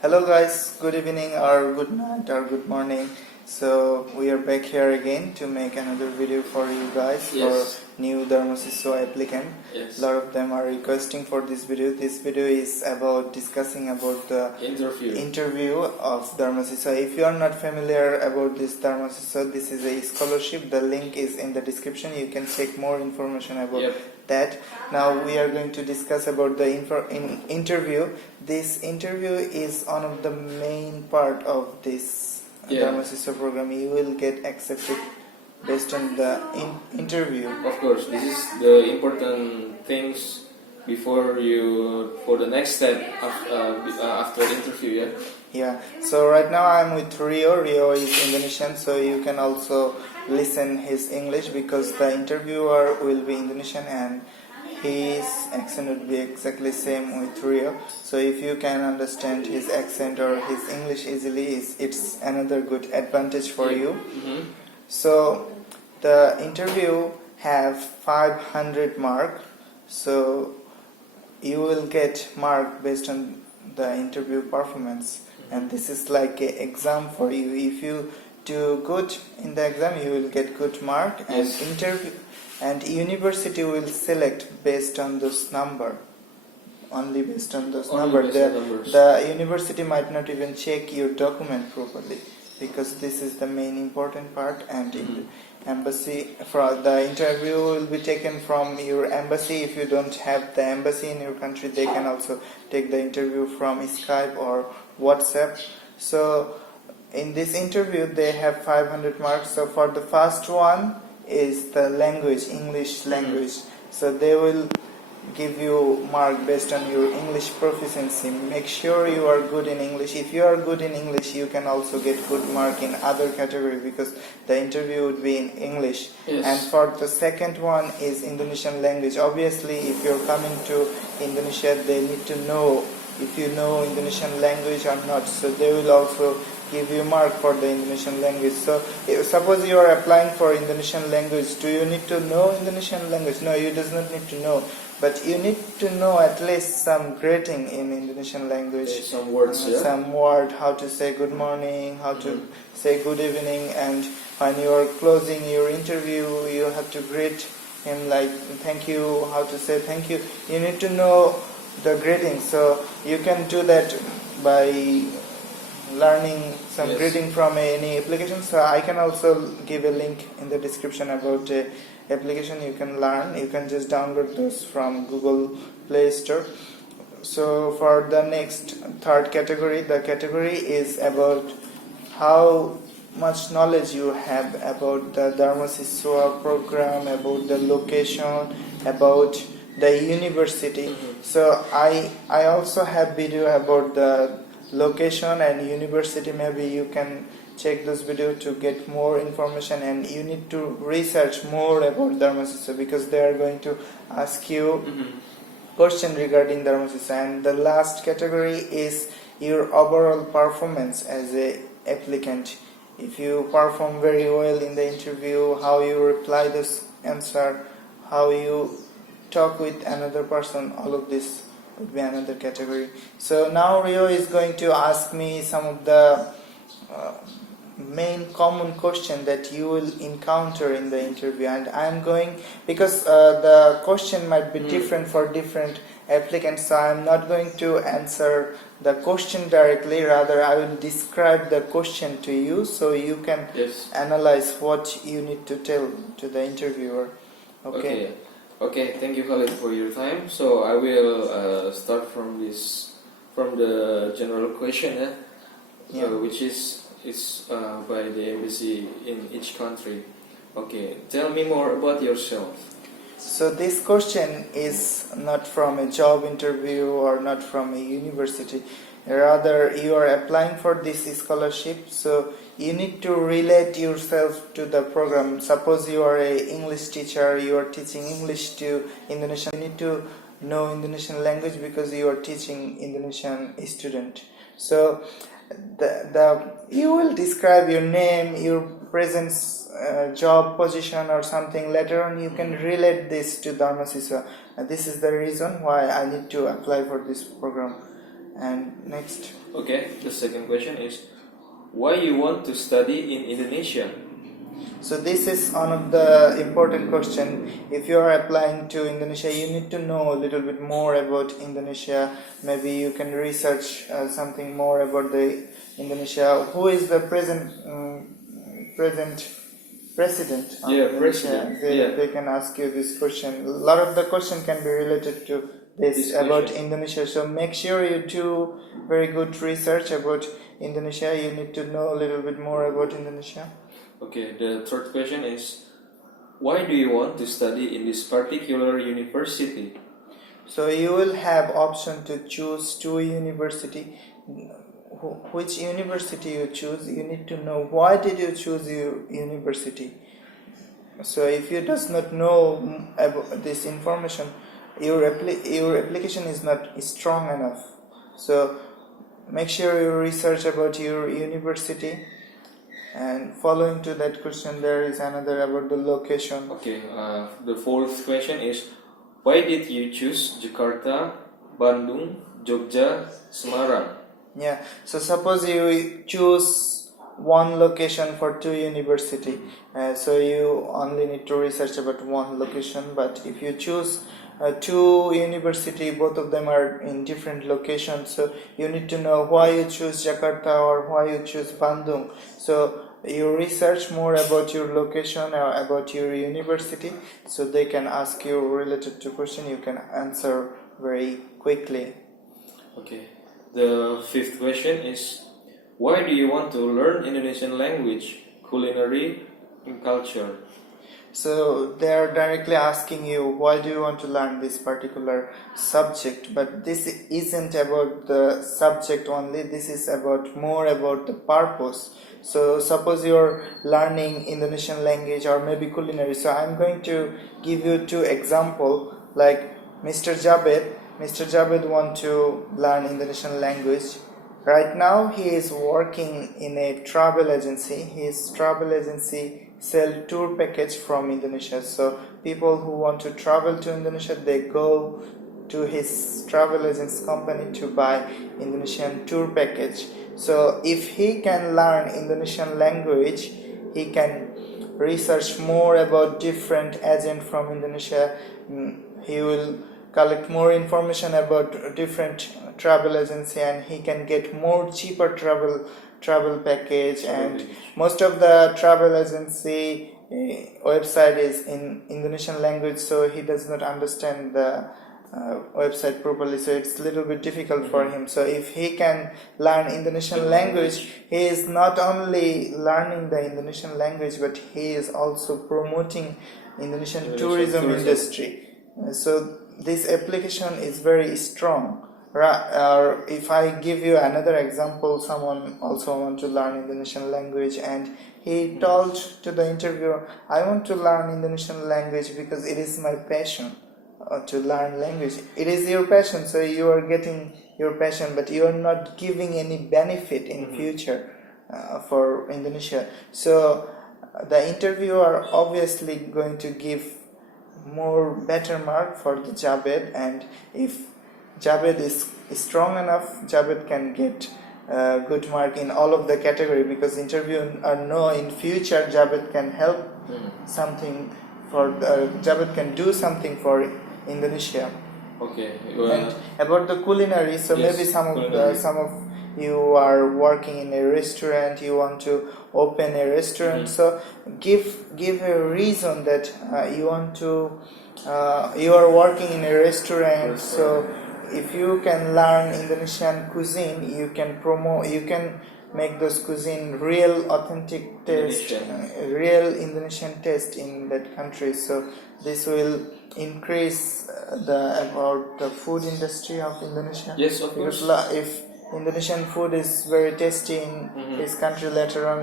Hello guys, good evening or good night or good morning. So we are back here again to make another video for you guys. Yes. For new Darmasiswa applicant. Yes. A lot of them are requesting for this video. This video is about discussing about the interview of Darmasiswa. If you are not familiar about this Darmasiswa, this is a scholarship. The link is in the description. You can check more information about that. Now we are going to discuss about the interview. This interview is one of the main part of this Darmasiswa program. You will get accepted based on the interview. Of course, this is the important things for the next step after interview. Yeah. So right now I'm with Rio. Rio is Indonesian, so you can also listen his English because the interviewer will be Indonesian and his accent would be exactly same with Rio. So if you can understand his accent or his English easily, it's another good advantage for you. So the interview have 500 mark. So you will get mark based on the interview performance, and this is like an exam for you. If you do good in the exam, you will get good mark, and interview and university will select based on this number. Only based on those numbers. The university might not even check your document properly, because this is the main important part. And in the embassy, for the interview will be taken from your embassy. If you don't have the embassy in your country, they can also take the interview from Skype or WhatsApp. So in this interview they have 500 marks. So for the first one is the language, English language. So they will give you mark based on your English proficiency. Make sure you are good in English. If you are good in English, you can also get good mark in other category because the interview would be in English. And for the second one is Indonesian language. Obviously, if you're coming to Indonesia, they need to know if you know Indonesian language or not. So they will also give you mark for the Indonesian language. So suppose you are applying for Indonesian language, do you need to know Indonesian language? No, you does not need to know, but you need to know at least some greeting in Indonesian language. Some words, some word, how to say good morning, how to say good evening, and when you are closing your interview, you have to greet him like thank you, how to say thank you. You need to know the greeting. So you can do that by learning some greeting from any application. So I can also give a link in the description about application you can learn. You can just download those from Google Play Store. So for the next third category, the category is about how much knowledge you have about the Darmasiswa program, about the location, about the university. So I also have video about the location and university. Maybe you can check this video to get more information, and you need to research more about Darmasiswa because they are going to ask you question regarding Darmasiswa. And the last category is your overall performance as a applicant. If you perform very well in the interview, how you reply this answer, how you talk with another person, all of this would be another category. So now Rio is going to ask me some of the main common question that you will encounter in the interview, and I'm going, because the question might be different for different applicants, so I'm not going to answer the question directly. Rather, I will describe the question to you so you can analyze what you need to tell to the interviewer. Okay, thank you Khalid for your time. So I will start from the general question, which is by the embassy in each country. Okay, tell me more about yourself. So this question is not from a job interview or not from a university. Rather, you are applying for this scholarship, so you need to relate yourself to the program. Suppose you are an English teacher, you are teaching English to Indonesian. You need to know Indonesian language because you are teaching Indonesian student. So you will describe your name, your present job position or something. Later on you can relate this to Darmasiswa. This is the reason why I need to apply for this program. And next. Okay, the second question is, why you want to study in Indonesia? So this is one of the important question. If you are applying to Indonesia, you need to know a little bit more about Indonesia. Maybe you can research something more about the Indonesia. Who is the present president of Indonesia? They can ask you this question. A lot of the question can be related to this about Indonesia. So make sure you do very good research about Indonesia. You need to know a little bit more about Indonesia. Okay, the third question is, why do you want to study in this particular university? So you will have option to choose two university. Which university you choose, you need to know why did you choose your university. So if you does not know about this information, your application is not strong enough. So make sure you research about your university. And following to that question, there is another about the location. Okay, the fourth question is, why did you choose Jakarta, Bandung, Jogja, Semarang? Yeah, so suppose you choose one location for two university, so you only need to research about one location. But if you choose two university, both of them are in different locations, so you need to know why you choose Jakarta or why you choose Bandung. So you research more about your location or about your university, so they can ask you related to question, you can answer very quickly. Okay, the fifth question is, why do you want to learn Indonesian language, culinary, and culture? So they are directly asking you, why do you want to learn this particular subject? But this isn't about the subject only, this is about more about the purpose. So suppose you're learning Indonesian language or maybe culinary. So I'm going to give you two examples, like Mr. Javed want to learn Indonesian language. Right now he is working in a travel agency. His travel agency sell tour package from Indonesia. So people who want to travel to Indonesia, they go to his travel agency company to buy Indonesian tour package. So if he can learn Indonesian language, he can research more about different agent from Indonesia. He will collect more information about different travel agency, and he can get more cheaper travel package. And most of the travel agency website is in Indonesian language, so he does not understand the website properly, so it's a little bit difficult for him. So if he can learn Indonesian language, he is not only learning the Indonesian language, but he is also promoting Indonesian tourism industry. So this application is very strong. Or if I give you another example, someone also want to learn Indonesian language, and he told to the interviewer, I want to learn Indonesian language because it is my passion to learn language. It is your passion, so you are getting your passion, but you are not giving any benefit in future for Indonesia. So the interviewer obviously going to give more better mark for the Javed, and if Javed is strong enough, Javed can get good mark in all of the category, because interviewer know in future Javed can help something for Javed can do something for Indonesia. Okay. And about the culinary, so yes, maybe some of you are working in a restaurant, you want to open a restaurant, so give a reason that you want to you are working in a restaurant. So if you can learn Indonesian cuisine, you can make those cuisine real authentic taste, real Indonesian taste in that country. So this will increase about the food industry of Indonesia. Yes, of course. Because if Indonesian food is very tasty in this country, later on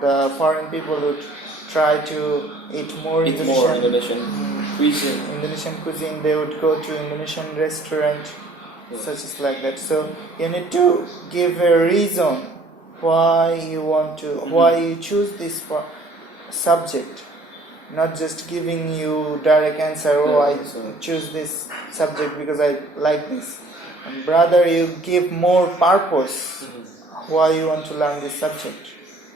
the foreign people would try to eat more Indonesian cuisine. Indonesian cuisine, they would go to Indonesian restaurant, such as like that. So you need to give a reason why you want to, why you choose this subject, not just giving you direct answer. I choose this subject because I like this. and rather you give more purpose why you want to learn this subject.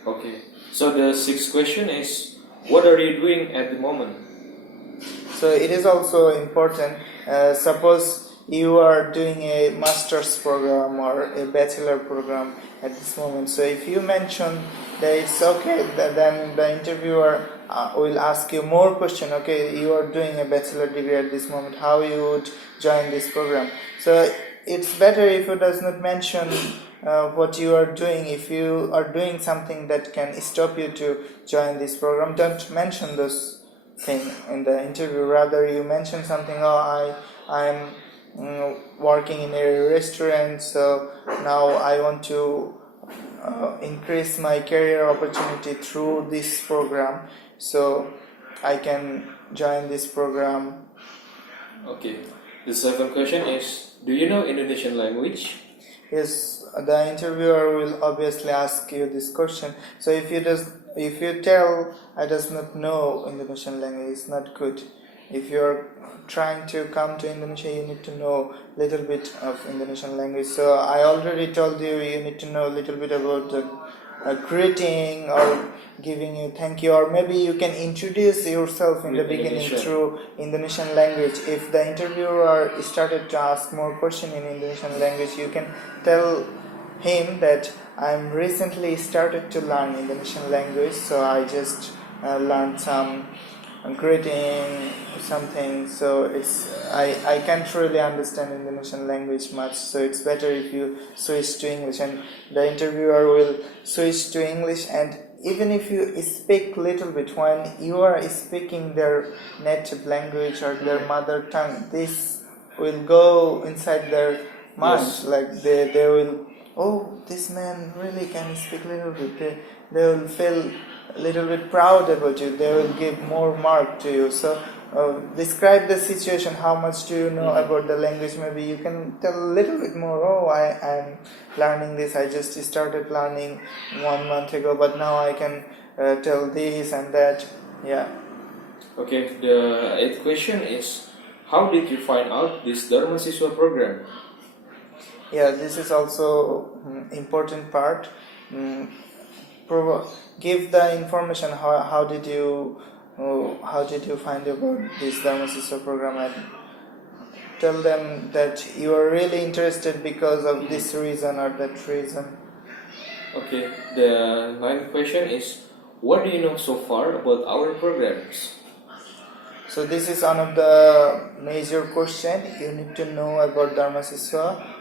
Okay. So the sixth question is, what are you doing at the moment? So it is also important. Suppose you are doing a master's program or a bachelor program at this moment. So if you mention that it's okay, then the interviewer will ask you more question. Okay, you are doing a bachelor degree at this moment. How you would join this program? So it's better if you does not mention what you are doing. If you are doing something that can stop you to join this program, don't mention those thing in the interview. Rather you mention something, I'm working in a restaurant, so now I want to increase my career opportunity through this program, so I can join this program. Okay. The seventh question is, do you know Indonesian language? Yes, the interviewer will obviously ask you this question. So if you tell I does not know Indonesian language, it's not good. If you are trying to come to Indonesia, you need to know little bit of Indonesian language. So I already told you need to know a little bit about the greeting or giving you thank you, or maybe you can introduce yourself in the beginning through Indonesian language. If the interviewer started to ask more question in Indonesian language, you can tell him that I'm recently started to learn Indonesian language, so I just learned some greeting something, so I can't really understand Indonesian language much, so it's better if you switch to English, and the interviewer will switch to English. And even if you speak little bit, when you are speaking their native language or their mother tongue, this will go inside their mind. Yes. Like they will, oh, this man really can speak little bit. They will feel a little bit proud about you. They will give more mark to you. So describe the situation. How much do you know about the language? Maybe you can tell a little bit more. Oh, I am learning this. I just started learning 1 month ago, but now I can tell this and that. Yeah. Okay, the eighth question is, how did you find out this Darmasiswa program? Yeah, this is also important part. Give the information. How did you find about this Darmasiswa program, and tell them that you are really interested because of this reason or that reason. Okay, the ninth question is, what do you know so far about our programs? So this is one of the major question. You need to know about Darmasiswa.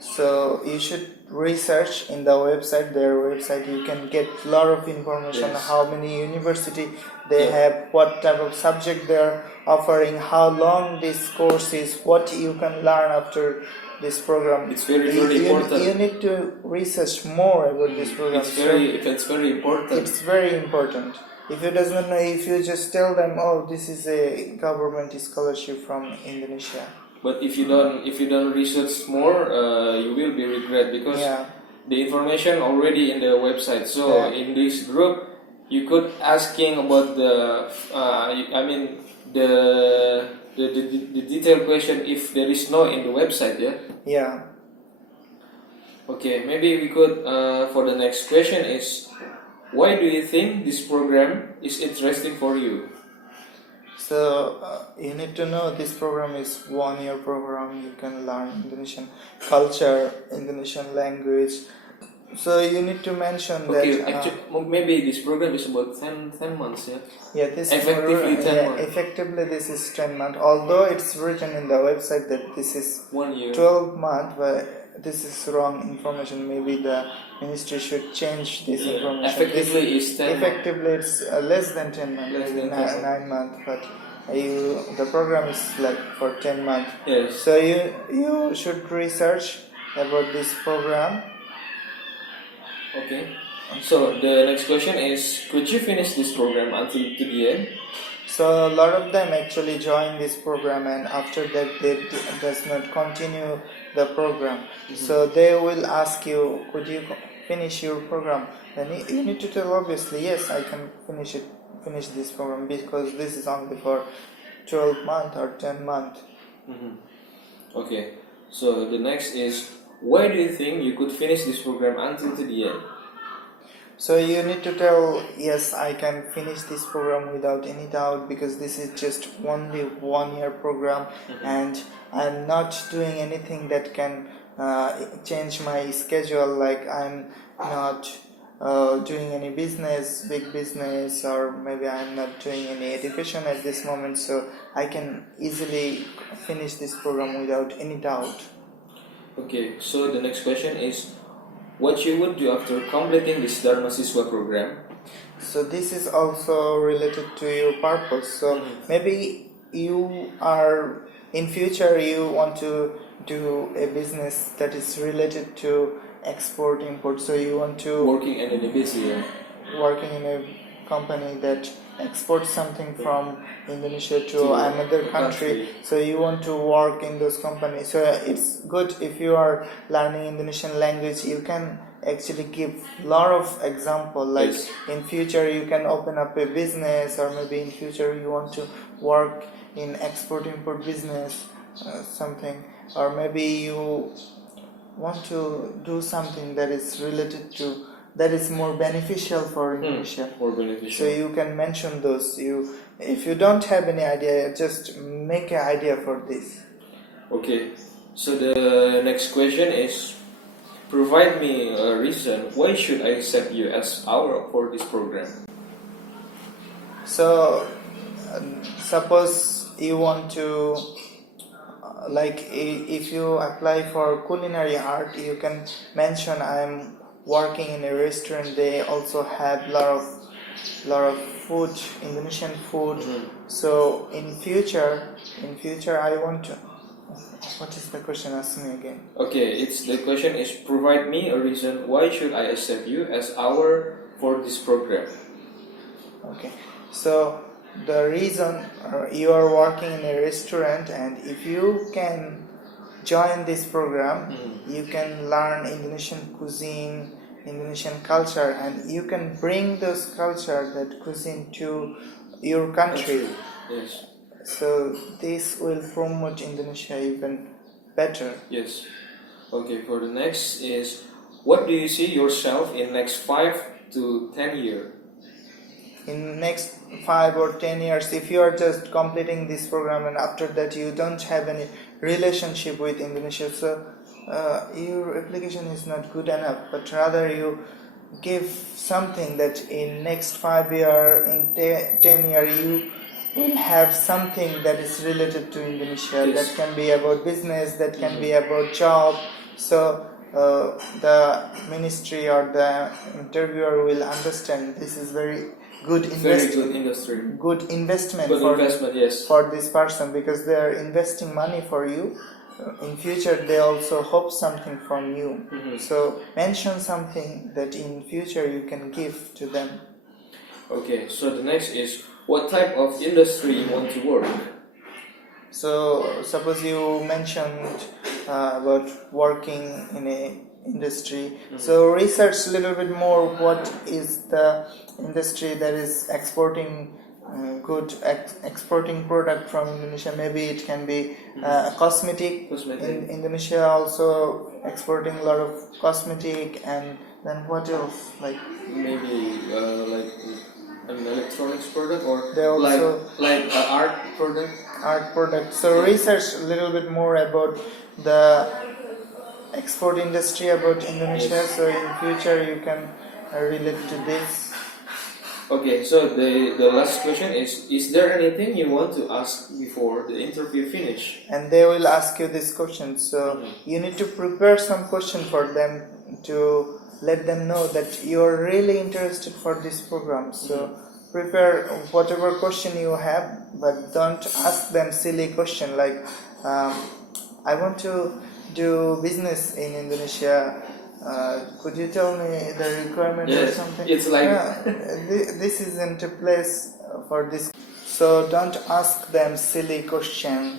So you should research in the website, their website. You can get a lot of information. Yes. How many university they have, what type of subject they are offering, how long this course is, what you can learn after this program. It's very important. You need to research more about this program. It's very important. It's very important. If you does not know, if you just tell them, oh, this is a government scholarship from Indonesia. But if you don't research more, you will be regret, because the information already in the website. So in this group, you could asking about the the detailed question if there is no in the website. Yeah. Okay, maybe we could for the next question is, why do you think this program is interesting for you? So you need to know this program is 1 year program. You can learn Indonesian culture, Indonesian language. So you need to mention that. Actually, maybe this program is about 10 months. Yeah, this effectively 10 months. Effectively, this is 10 months. Although it's written in the website that this is 1 year, 12 months, but this is wrong information. Maybe the ministry should change this information. Effectively, is 10 effectively it's less than 10 months, less than 9 months, but the program is like for 10 months. Yes. So you should research about this program. Okay. So the next question is, could you finish this program until to the end? So a lot of them actually join this program, and after that they does not continue the program. So they will ask you, could you finish your program? Then you need to tell obviously, yes, I can finish this program, because this is only for 12 months or 10 months. Okay. So the next is, why do you think you could finish this program until to the end? So you need to tell, yes, I can finish this program without any doubt, because this is just only 1 year program, and I'm not doing anything that can change my schedule. Like I'm not doing any business, big business, or maybe I'm not doing any education at this moment, so I can easily finish this program without any doubt. Okay, so the next question is, what you would do after completing this Darmasiswa program? So this is also related to your purpose. So maybe you are in future you want to do a business that is related to export import. So you want to Working in Indonesia. working in a company that exports something from Indonesia to another country. So you want to work in those companies. So it's good if you are learning Indonesian language. You can actually give a lot of example. Like Yes. in future you can open up a business, or maybe in future you want to work in export import business, something, or maybe you want to do something that is related to, that is more beneficial for Indonesia. More beneficial. So you can mention those. If you don't have any idea, just make an idea for this. Okay, so the next question is, provide me a reason why should I accept you as our for this program. So suppose you want to if you apply for culinary art, you can mention I'm working in a restaurant. They also have lot of food, Indonesian food. So in future I want to, what is the question? Ask me again. Okay, the question is, provide me a reason why should I accept you as our for this program. Okay, so the reason you are working in a restaurant, and if you can join this program, you can learn Indonesian cuisine, Indonesian culture, and you can bring those culture, that cuisine, to your country. Yes. So this will promote Indonesia even better. Yes. Okay, for the next is, what do you see yourself in next 5 to 10 years? In next 5 or 10 years, if you are just completing this program and after that you don't have any relationship with Indonesia, so your application is not good enough, but rather you give something that in next 5 year, in 10 year, you will have something that is related to Indonesia. Yes. That can be about business, that can be about job. So the ministry or the interviewer will understand this is very good good investment Yes. for this person, because they are investing money for you. In future they also hope something from you. So mention something that in future you can give to them. Okay, so the next is, what type of industry you want to work? So suppose you mentioned about working in a industry, so research a little bit more what is the industry that is exporting exporting product from Indonesia. Maybe it can be cosmetic. In Indonesia also exporting a lot of cosmetic, and then what else, like maybe like an electronics product, or they also like art product. So research a little bit more about the export industry about Indonesia. Yes. So in future you can relate to this. Okay, so the last question is there anything you want to ask before the interview finish? And they will ask you this question, so you need to prepare some question for them to let them know that you are really interested for this program. So prepare whatever question you have, but don't ask them silly question like I want to do business in Indonesia, could you tell me the requirement or something? It's like this isn't a place for this. So don't ask them silly question.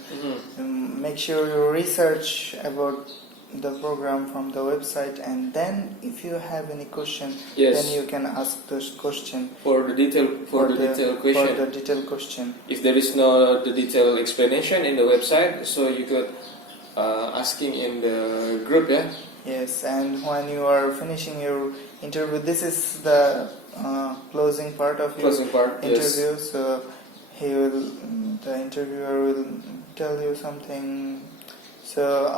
Make sure you research about the program from the website, and then if you have any question, then you can ask those question for the detailed question. For the detailed question. If there is no the detailed explanation in the website, so you could asking in the group, yeah. Yes, and when you are finishing your interview, this is the closing part of your interview. Yes. So the interviewer will tell you something. So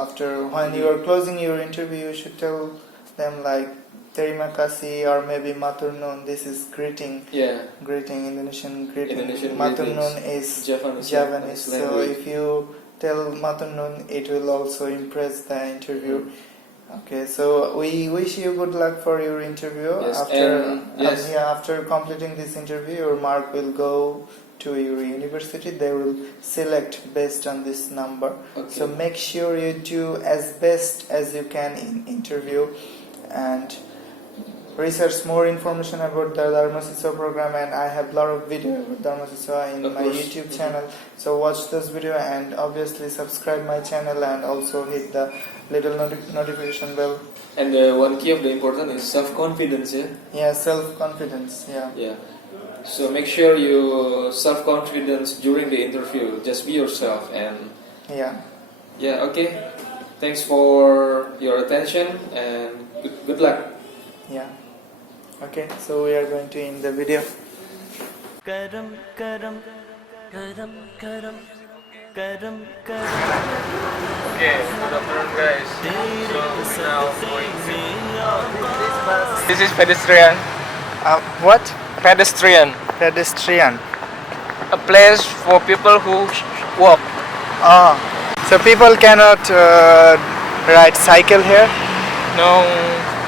when you are closing your interview, you should tell them like terima kasih or maybe matur nuwun. This is greeting. Yeah. Greeting, Indonesian greeting. Indonesian Matur greetings. nuwun is Javanese. So language. if you tell matur nuwun, it will also impress the interview. Okay, so we wish you good luck for your interview. Yes, After completing this interview, your mark will go to your university. They will select based on this number. Okay. So make sure you do as best as you can in interview and research more information about the Darmasiswa program, and I have a lot of video about Darmasiswa in my YouTube channel. So watch this video and obviously subscribe my channel and also hit the little notification bell. And one key of the important is self-confidence, yeah? Yeah, self-confidence, yeah. Yeah. So make sure you self-confidence during the interview. Just be yourself and... Yeah. Yeah, okay. Thanks for your attention and good luck. Yeah. Okay, so we are going to end the video. Okay, good afternoon guys. So now going This is pedestrian. What? Pedestrian. Pedestrian. A place for people who walk. Ah, so people cannot ride cycle here? No,